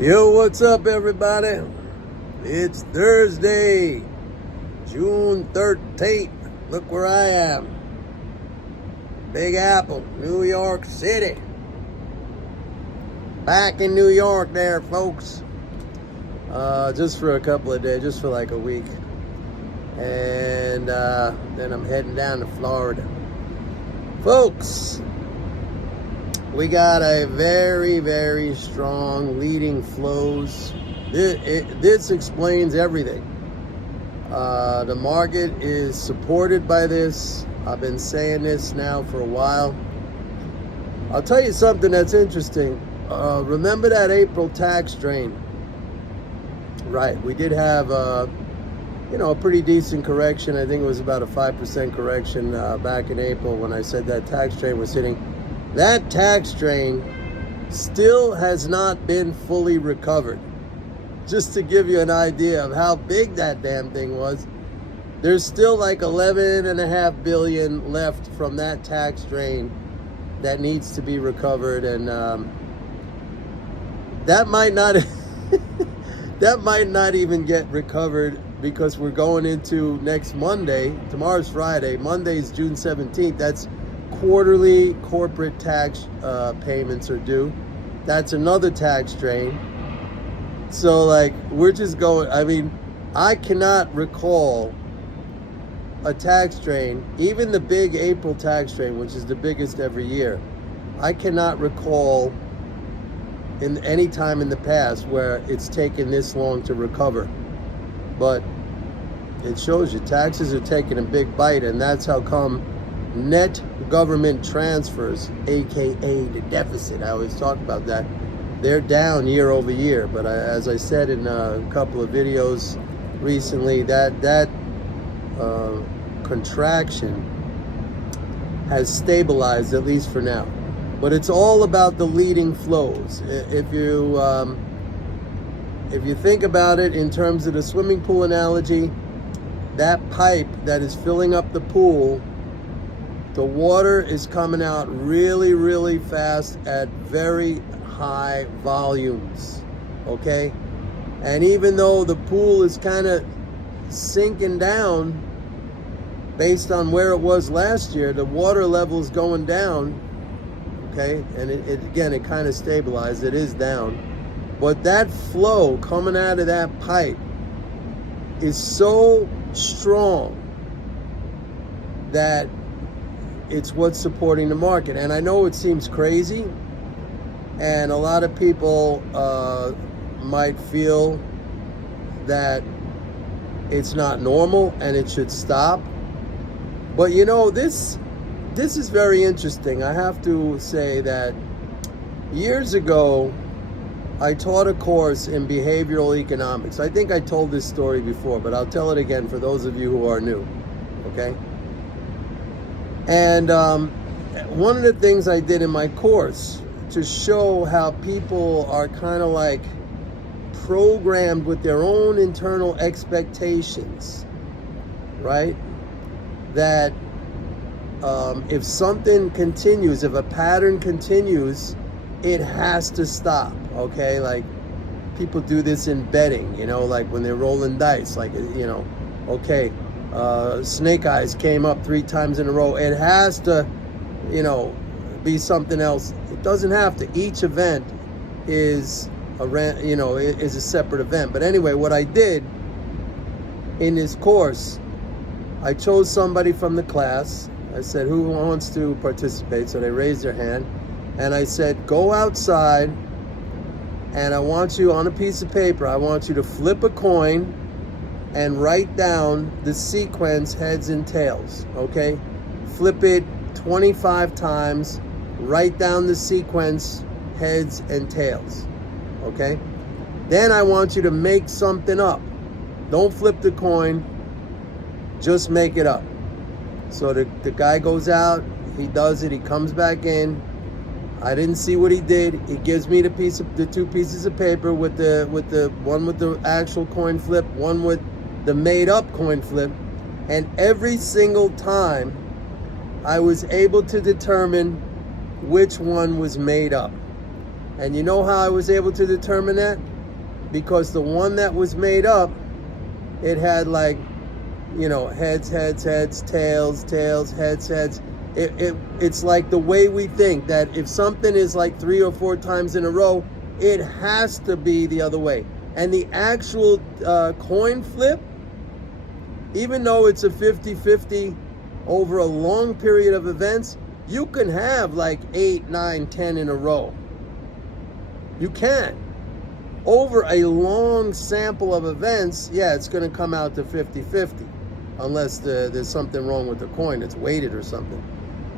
Yo, what's up, everybody? It's Thursday, June 13th. Look where I am. Big Apple, New York City. Back in New York there, folks. Just for a couple of days, just for like a week. And then I'm heading down to Florida. Folks, we got a very, very strong leading flows. This explains everything. The market is supported by this. I've been saying this now for a while. I'll tell you something that's interesting. Remember that April tax drain? Right, we did have a pretty decent correction. I think it was about a 5% correction back in April when I said that tax drain was hitting. That tax drain still has not been fully recovered. Just to give you an idea of how big that damn thing was, there's still like 11.5 billion left from that tax drain that needs to be recovered, and that might not that might not even get recovered because we're going into next Monday. Tomorrow's Friday. Monday's June 17th. That's quarterly corporate tax payments are due. That's another tax drain. So like we're just going, I cannot recall a tax drain, even the big April tax drain, which is the biggest every year. I cannot recall in any time in the past where it's taken this long to recover. But it shows you taxes are taking a big bite, and that's how come net government transfers, aka the deficit, I always talk about that, they're down year over year. But as I said in a couple of videos recently, that contraction has stabilized, at least for now. But it's all about the leading flows. If you think about it in terms of the swimming pool analogy, that pipe that is filling up the pool, the water is coming out really, really fast at very high volumes, okay? And even though the pool is kind of sinking down based on where it was last year, the water level is going down, okay? And it kind of stabilized. It is down. But that flow coming out of that pipe is so strong that it's what's supporting the market. And I know it seems crazy, and a lot of people might feel that it's not normal and it should stop. But this is very interesting. I have to say that years ago, I taught a course in behavioral economics. I think I told this story before, but I'll tell it again for those of you who are new, okay? And one of the things I did in my course to show how people are kind of like programmed with their own internal expectations, right? That if something continues, if a pattern continues, it has to stop, okay? Like people do this in betting, like when they're rolling dice, like, okay, snake eyes came up 3 times in a row. It has to, be something else. It doesn't have to. Each event is is a separate event. But anyway, what I did in this course, I chose somebody from the class. I said, who wants to participate? So they raised their hand. And I said, go outside, and I want you on a piece of paper, I want you to flip a coin and write down the sequence heads and tails, okay? Flip it 25 times, write down the sequence heads and tails, okay? Then I want you to make something up. Don't flip the coin, just make it up. So the guy goes out, he does it, he comes back in. I didn't see what he did. He gives me the 2 pieces of paper with the one with the actual coin flip, one with the made up coin flip, and every single time I was able to determine which one was made up. And you know how I was able to determine that? Because the one that was made up, it had like, heads, tails, heads. It's like the way we think that if something is like 3 or 4 times in a row, it has to be the other way. And the actual coin flip, even though it's a 50-50 over a long period of events, you can have like 8, 9, 10 in a row. You can. Over a long sample of events, yeah, it's going to come out to 50-50. Unless there's something wrong with the coin, it's weighted or something.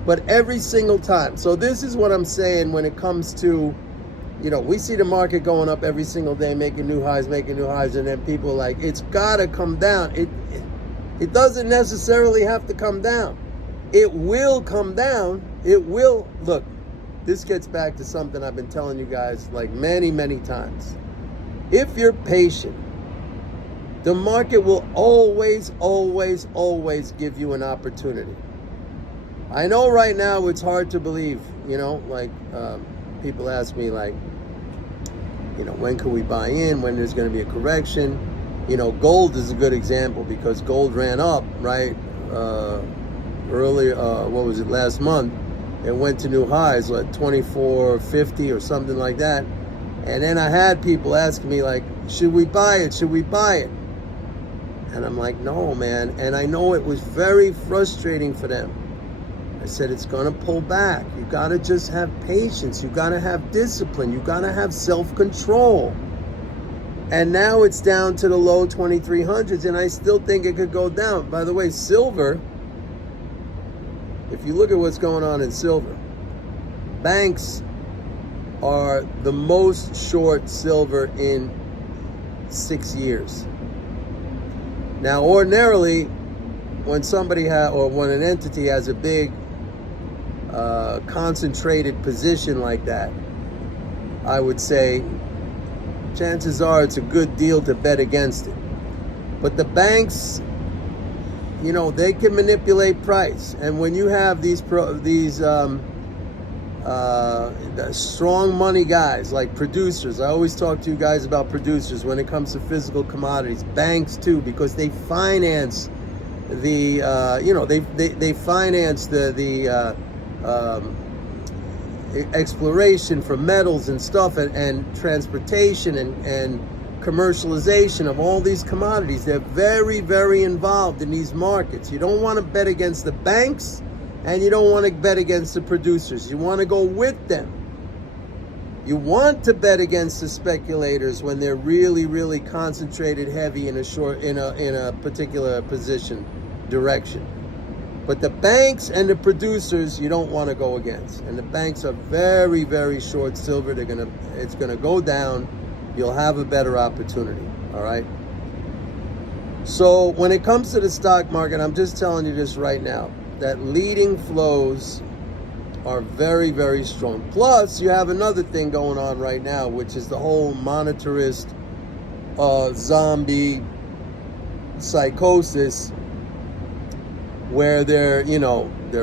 But every single time. So this is what I'm saying when it comes to, we see the market going up every single day, making new highs, and then people are like, it's got to come down. It doesn't necessarily have to come down. It will come down. It will. Look, this gets back to something I've been telling you guys like many, many times. If you're patient, the market will always give you an opportunity. I know right now it's hard to believe, people ask me like, when can we buy in, when there's going to be a correction. Gold is a good example because gold ran up, right? Earlier, last month? It went to new highs, like 24.50 or something like that. And then I had people asking me like, should we buy it? Should we buy it? And I'm like, no, man. And I know it was very frustrating for them. I said, it's going to pull back. You got to just have patience. You got to have discipline. You got to have self-control. And now it's down to the low 2300s, and I still think it could go down. By the way, silver, if you look at what's going on in silver, banks are the most short silver in 6 years. Now, ordinarily, when when an entity has a big concentrated position like that, I would say chances are it's a good deal to bet against it. But the banks, they can manipulate price, and when you have these strong money guys like producers, I always talk to you guys about producers when it comes to physical commodities, banks too, because they finance the they finance the exploration for metals and stuff, and transportation and commercialization of all these commodities. They're very, very involved in these markets. You don't want to bet against the banks, and you don't want to bet against the producers. You want to go with them. You want to bet against the speculators when they're really, really concentrated heavy in a particular position direction. But the banks and the producers, you don't want to go against. And the banks are very, very short silver. It's gonna go down. You'll have a better opportunity. All right. So when it comes to the stock market, I'm just telling you this right now, that leading flows are very, very strong. Plus, you have another thing going on right now, which is the whole monetarist zombie psychosis, where they're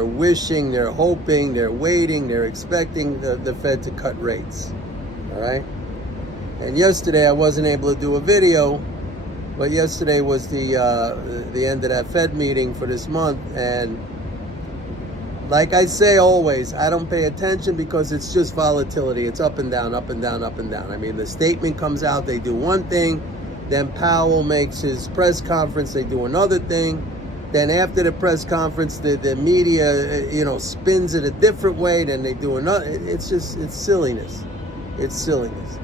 wishing, they're hoping, they're waiting, they're expecting the Fed to cut rates. All right. And yesterday I wasn't able to do a video, but yesterday was the end of that Fed meeting for this month, and like I say always, I don't pay attention because it's just volatility. It's up and down, up and down, up and down. I mean, the statement comes out, they do one thing, then Powell makes his press conference, they do another thing. Then after the press conference, the media, spins it a different way, then they do another. It's silliness. It's silliness.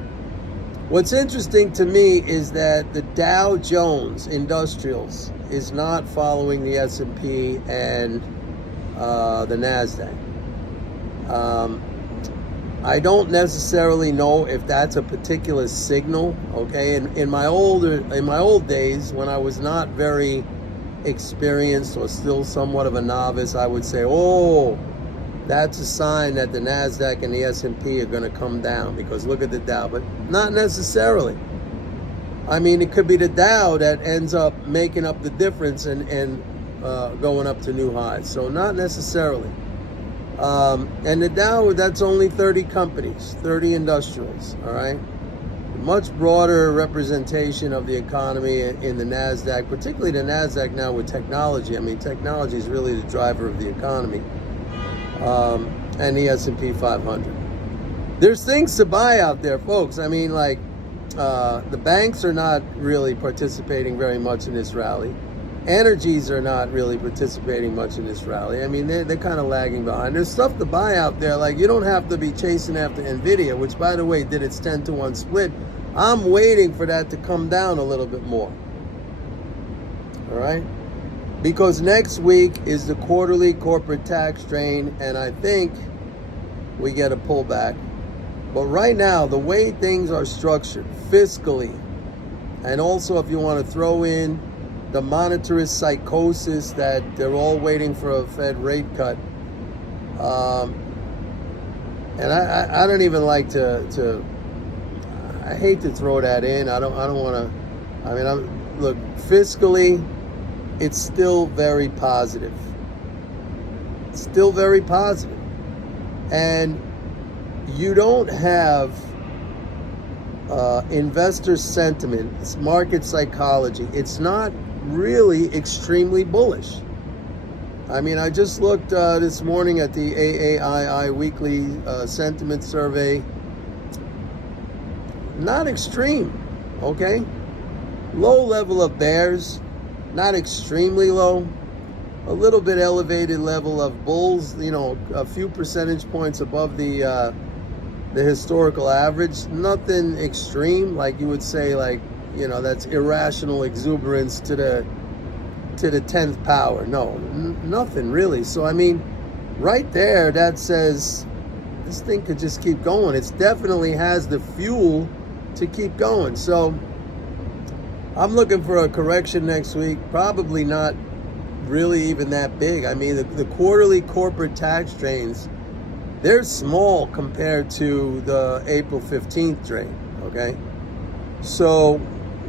What's interesting to me is that the Dow Jones Industrials is not following the S&P and the NASDAQ. I don't necessarily know if that's a particular signal. Okay, in my old days, when I was not very experienced or still somewhat of a novice, I would say, oh, that's a sign that the NASDAQ and the S&P are going to come down because look at the Dow. But not necessarily. I mean, it could be the Dow that ends up making up the difference and going up to new highs. So not necessarily. And the Dow, that's only 30 companies, 30 industrials, all right? Much broader representation of the economy in the NASDAQ, particularly the NASDAQ now with technology. I mean, technology is really the driver of the economy. And the S&P 500. There's things to buy out there, folks. I mean, like, the banks are not really participating very much in this rally. Energies are not really participating much in this rally. I mean, they're kind of lagging behind. There's stuff to buy out there. Like, you don't have to be chasing after NVIDIA, which, by the way, did its 10-to-1 split. I'm waiting for that to come down a little bit more. All right? Because next week is the quarterly corporate tax drain, and I think we get a pullback. But right now, the way things are structured fiscally, and also if you want to throw in the monetarist psychosis that they're all waiting for a Fed rate cut, and I don't even like to I hate to throw that in. I don't want to. I mean, look, fiscally, it's still very positive. It's still very positive, and you don't have investor sentiment, it's market psychology. It's not really extremely bullish. I mean, I just looked this morning at the AAII weekly sentiment survey. Not extreme, okay? Low level of bears, not extremely low. A little bit elevated level of bulls, you know, a few percentage points above the historical average. Nothing extreme, like you would say, like, you know, that's irrational exuberance to the 10th power. No, nothing really. So I mean, right there, that says this thing could just keep going. It definitely has the fuel to keep going. So I'm looking for a correction next week. Probably not really even that big. I mean, the quarterly corporate tax drains, they're small compared to the April 15th drain, okay? So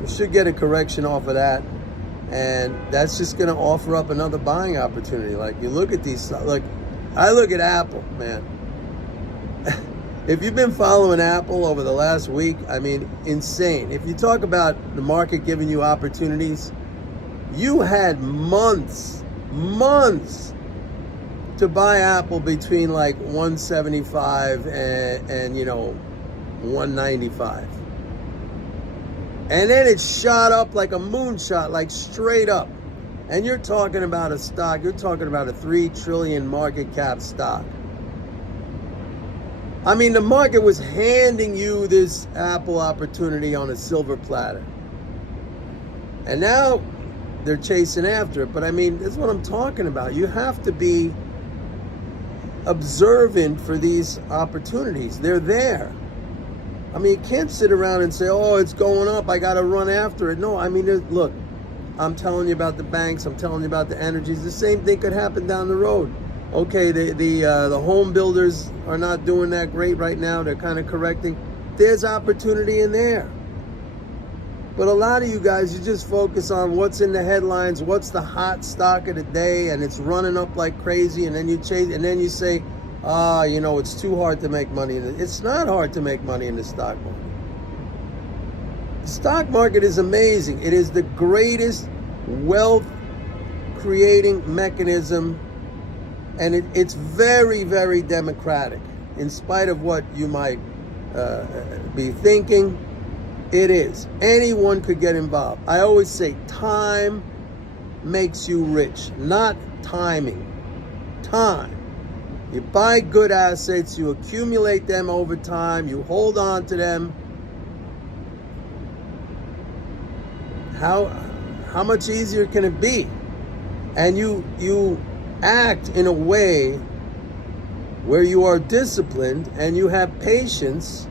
we should get a correction off of that, and that's just going to offer up another buying opportunity. Like, you look at these, like, I look at Apple, man. If you've been following Apple over the last week, I mean, insane. If you talk about the market giving you opportunities, you had months to buy Apple between like 175 and you know, 195. And then it shot up like a moonshot, like straight up. And you're talking about a stock, you're talking about a 3 trillion market cap stock. I mean, the market was handing you this Apple opportunity on a silver platter. And now they're chasing after it. But I mean, that's what I'm talking about. You have to be observant for these opportunities. They're there. I mean, you can't sit around and say, oh, it's going up, I got to run after it. No, I mean, look, I'm telling you about the banks, I'm telling you about the energies. The same thing could happen down the road. Okay, the home builders are not doing that great right now. They're kind of correcting. There's opportunity in there. But a lot of you guys, you just focus on what's in the headlines, what's the hot stock of the day, and it's running up like crazy, and then you chase, and then you say, you know, it's too hard to make money. It's not hard to make money in the stock market. The stock market is amazing. It is the greatest wealth creating mechanism, and it's very, very democratic. In spite of what you might be thinking, it is. Anyone could get involved. I always say time makes you rich, not timing. Time. You buy good assets, you accumulate them over time, you hold on to them. How much easier can it be? And you act in a way where you are disciplined and you have patience,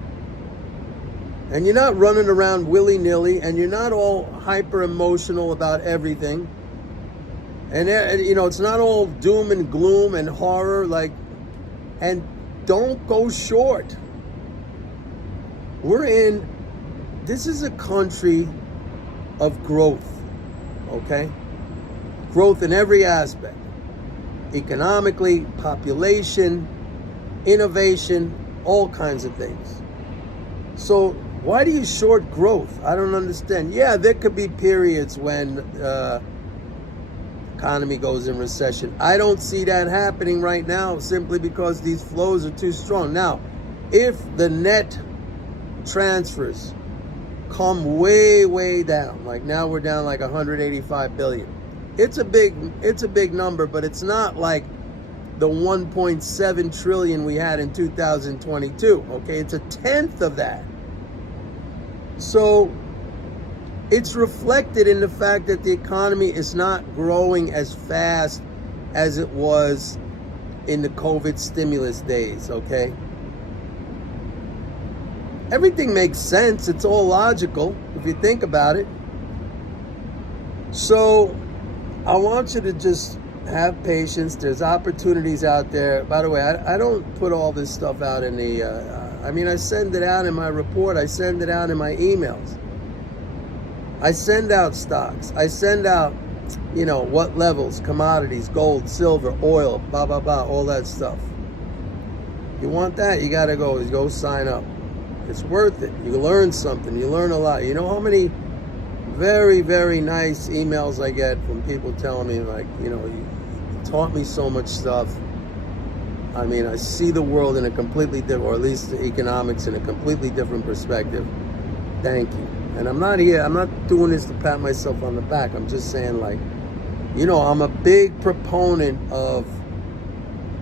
and you're not running around willy-nilly, and you're not all hyper emotional about everything. And you know, it's not all doom and gloom and horror, like, and don't go short. This is a country of growth, okay? Growth in every aspect. economically, population, innovation, all kinds of things. So why do you short growth? I don't understand. Yeah, there could be periods when economy goes in recession. I don't see that happening right now simply because these flows are too strong. Now, if the net transfers come way down, like now we're down like 185 billion. It's a big number, but it's not like the 1.7 trillion we had in 2022. Okay, it's a tenth of that. So it's reflected in the fact that the economy is not growing as fast as it was in the COVID stimulus days, okay? Everything makes sense. It's all logical if you think about it. So I want you to just have patience. There's opportunities out there. By the way, I don't put all this stuff out in the, I send it out in my report. I send it out in my emails. I send out stocks. I send out, what levels, commodities, gold, silver, oil, blah, blah, blah, all that stuff. You want that? You got to go sign up. It's worth it. You learn something. You learn a lot. You know how many very, very nice emails I get from people telling me, like, you taught me so much stuff. I see the world in a completely different, or at least the economics in a completely different perspective. Thank you. And I'm not doing this to pat myself on the back. I'm just saying, like, I'm a big proponent of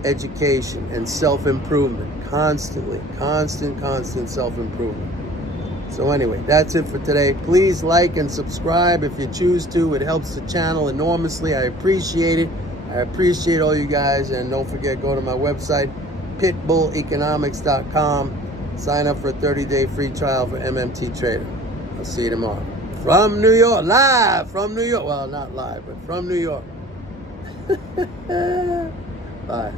education and self-improvement. Constant self-improvement. So anyway, that's it for today. Please like and subscribe if you choose to. It helps the channel enormously. I appreciate it. I appreciate all you guys. And don't forget, go to my website, pitbulleconomics.com. Sign up for a 30-day free trial for MMT Trader. I'll see you tomorrow. From New York, live from New York. Well, not live, but from New York. Bye.